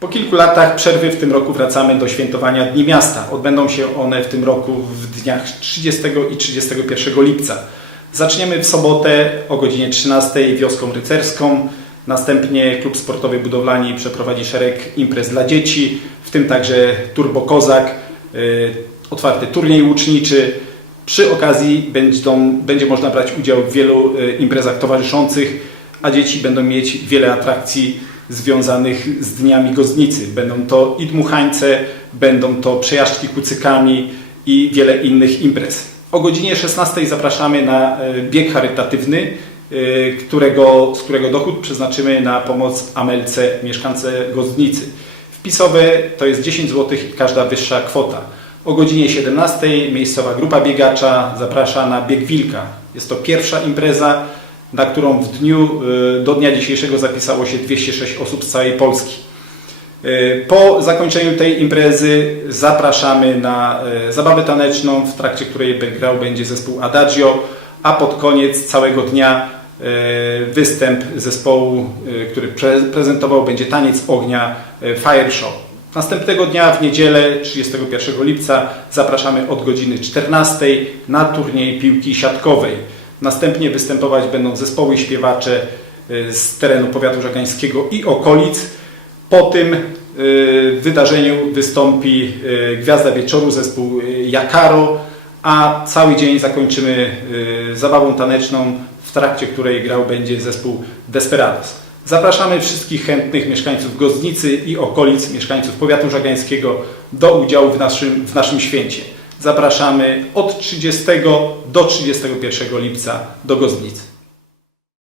Po kilku latach przerwy w tym roku wracamy do świętowania Dni Miasta. Odbędą się one w tym roku w dniach 30 i 31 lipca. Zaczniemy w sobotę o godzinie 13 wioską rycerską. Następnie klub sportowy Budowlani przeprowadzi szereg imprez dla dzieci, w tym także Turbo Kozak, y, otwarty turniej łuczniczy. Przy okazji będą, będzie można brać udział w wielu y, imprezach towarzyszących, a dzieci będą mieć wiele atrakcji związanych z Dniami Gozdnicy. Będą to i dmuchańce, będą to przejażdżki kucykami i wiele innych imprez. O godzinie 16 zapraszamy na e, bieg charytatywny, e, którego, z którego dochód przeznaczymy na pomoc Amelce mieszkance Gozdnicy. Wpisowe to jest 10 zł i każda wyższa kwota. O godzinie 17 miejscowa grupa biegacza zaprasza na bieg Wilka. Jest to pierwsza impreza, na którą w dniu y, do dnia dzisiejszego zapisało się 206 osób z całej Polski. Y, Po zakończeniu tej imprezy zapraszamy na y, zabawę taneczną, w trakcie której grał będzie zespół Adagio, a pod koniec całego dnia występ zespołu, który pre- prezentował będzie taniec ognia Fire Show. Następnego dnia w niedzielę 31 lipca zapraszamy od godziny 14 na turniej piłki siatkowej. Następnie występować będą zespoły śpiewacze y, z terenu powiatu żagańskiego i okolic. Po tym y, wydarzeniu wystąpi y, Gwiazda Wieczoru, zespół Jakaro, a cały dzień zakończymy zabawą taneczną, w trakcie której grał będzie zespół Desperados. Zapraszamy wszystkich chętnych mieszkańców Gozdnicy i okolic, mieszkańców powiatu żagańskiego do udziału w naszym, w naszym święcie. Zapraszamy od 30 do 31 lipca do Gozdnicy.